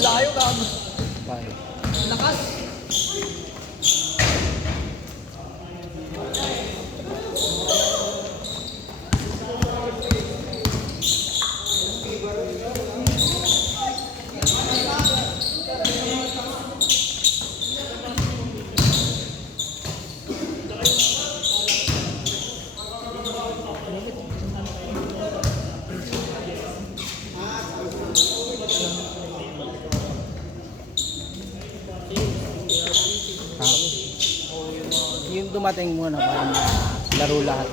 Layo ka. Bye. Lakas. Ha? Yung dumating muna para laro lahat.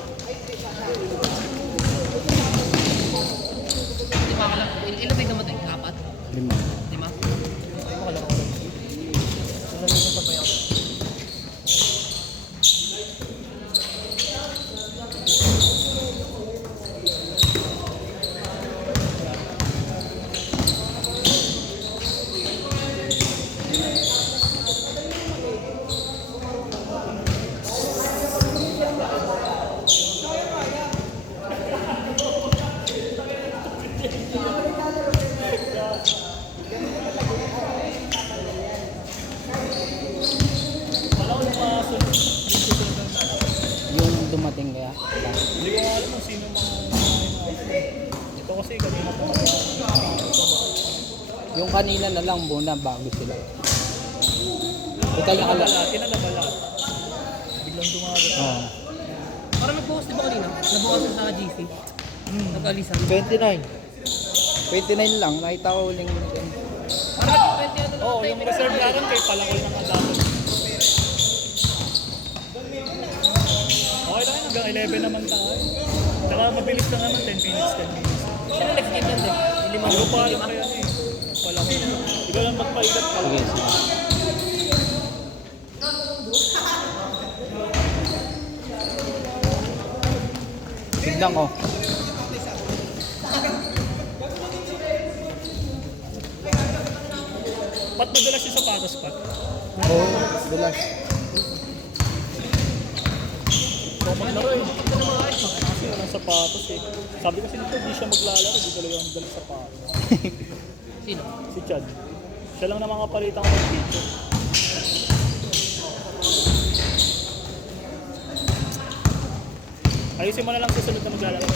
Lima ka lang. Ilan ba yung dumating? Apat? 5. Lima? Lima ka lang. Ilan yung sabay ako? Yung dumating kaya. Hindi ko alam kung sino mga ito kasi kanina pa. Yung kanina na lang muna bago sila. Total nakala. Kinalabala. Biglang dumagat. Oh. Parang nag-bukas di ba kanina? Nabukasan sa GC. Nag-alisan. 29. 29 lang. Nakita ko uling. Parang nag-20 na Oo, yung reserve natin kay Palakol ng Adamo. Okay lang yun, hanggang 11 naman tayo. Tsaka mabilis lang naman, 10 minutes, 10 minutes. Sino nag-skip yan din? Yung lima. Ano pa alam pa yan eh. Palakol. Ikaw lang magpaigat ka. Sige, sige. Tignan ko. Ba't madalas yung sapatos pa? Oo, dulas. Ikaw maglaro eh. Kasi walang sapatos eh. Sabi kasi nito, di siya maglalaro, di talaga ang dalang sapatos. Sino? Si Chad. Siya lang na mga palitan ko ng video. Ayusin mo na lang susunod na maglalaro.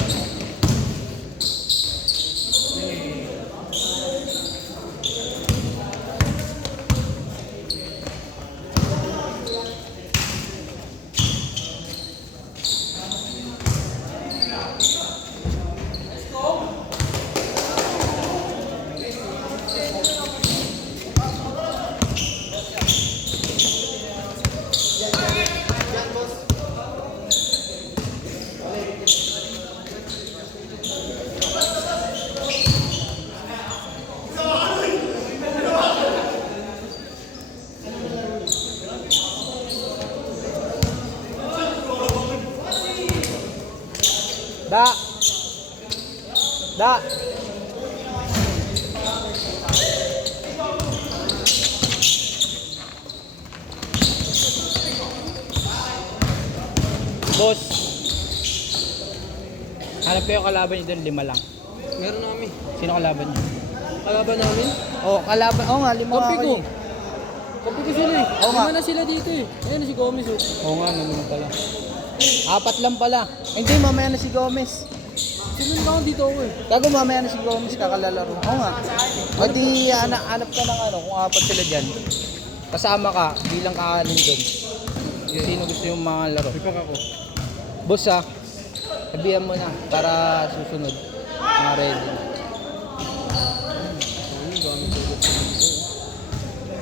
Da. Da. Boss. Hanap ko yung kalaban niyo doon, 5 lang. Meron namin. Sino kalaban niyo? Kalaban namin? Oh, kalaban. Oh nga, 5 nga Kampi ko. kayo. Kampi ko sila eh. Oo nga. Lima na sila dito eh. Ayun na si Gomez oh. Oo nga, naman pala. 4 lang pala. Hindi, mamaya na si Gomez. Sinunod ako dito ako eh. Gago, mamaya na si Gomez kakalalaro. Oo nga. O di, hanap ka ng ano, kung 4 sila dyan. Kasama ka, bilang kaanin doon. Sino gusto yung mga laro? Ipag ako. Boss ha, sabihan mo na para susunod. Mga ready.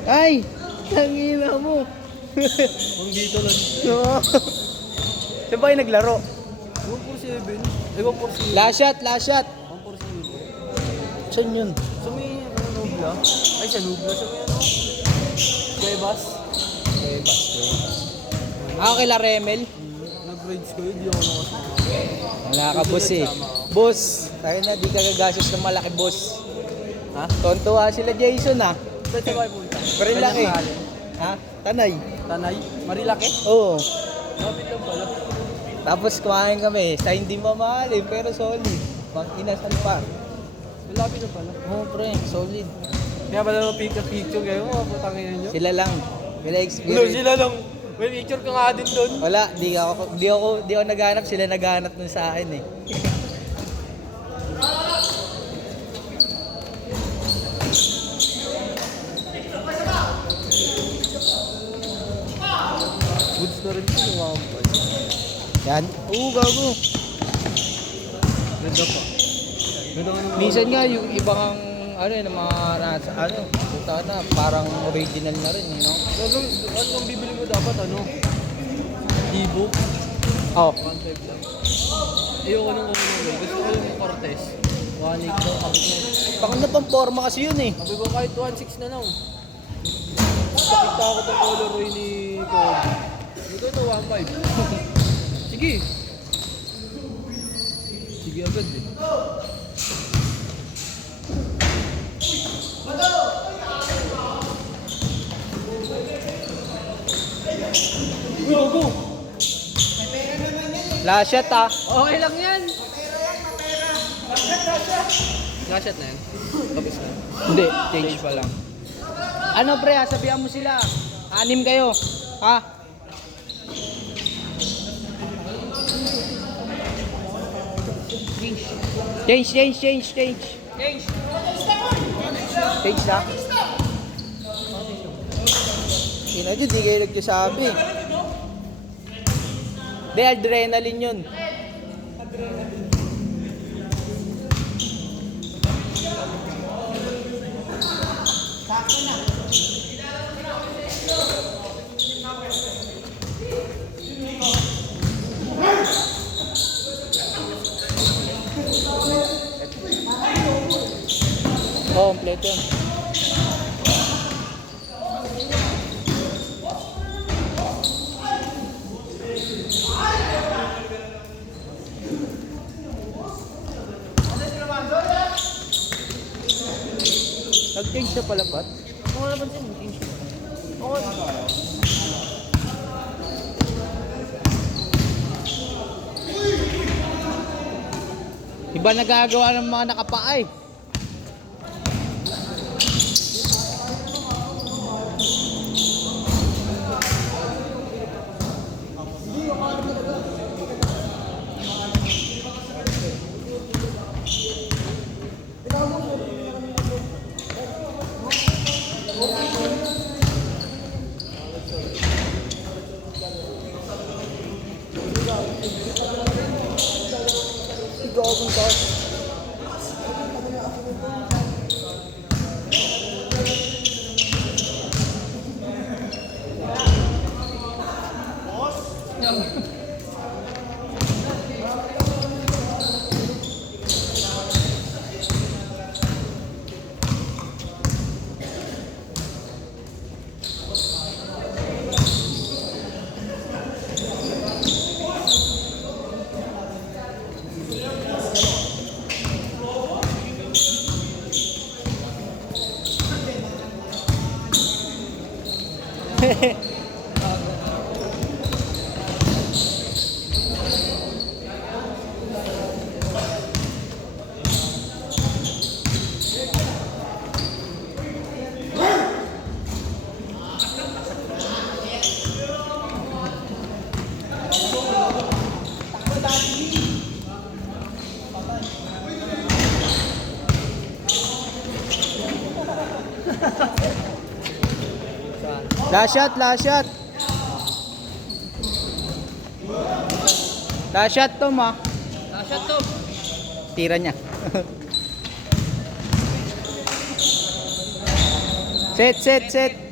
Ay! Tangina mo! Kung dito lang. No. Saan ba yung naglaro? 147. Eh, 147. Last shot, last shot! 147. Saan yun? Sa may Nubla? Ay, sa Nubla. Sa may ano? Cuevas? Bas. Ako kay Laremel. Nag-rage ko yun. Di ako nakasama. Wala ka boss eh. Boss, tayo na di ka gagastos ng malaki boss. Ha? Tontuwa sila Jason ha. Saan sa bahay punta? Marilaki. Kanyang kahalin. Ha? Tanay. Tanay? Marilaki? Oo. Kapit lang pala. Tapos kumain kami sa hindi mamahalin pero solid. Pang inasal pa. Wala Lapit na pala. Oo, pre, solid. Kaya pala naman picture kayo mo, putangin nyo. Sila lang. Wala Ulo, experience. sila lang. May picture ka nga din doon. Wala, di ako naghanap, sila naghanap nun sa akin eh. Goods na rin ito, mga boy. Yan. Oo, gago. Ganda pa. Ganda ka naman. Minsan nga yung ibang ano yun, mga nasa ano, puta na, parang original na rin, you know? Ano ang bibili mo dapat, ano? E-book? Oh, 1.5 lang. Ayoko nung kumulong. Gusto ko yung Cortez. 1.8 daw, sabi ko. pang na pang forma kasi yun eh. Sabi ko kahit 1.6 na lang. Nakita ko itong colorway ni Kobe. Sabi ko ito, 1.5. Sige. Sige agad eh. Go! Last shot ah. Okay lang yan. Last shot na yan. Tapos na. Hindi, change pa lang. Ano pre, sabihan mo sila. 6 kayo. Ha? Change. Change na. Sino dyan, di kayo nagkasabi. Di, adrenaline yun. Oo, kompleto yun. Nag-change na pala, Pat? Oo naman siya, change na. Oo. Iba nagagawa ng mga nakapaay. Last shot. Last shot to, ma. Last shot to. Tira niya. Set.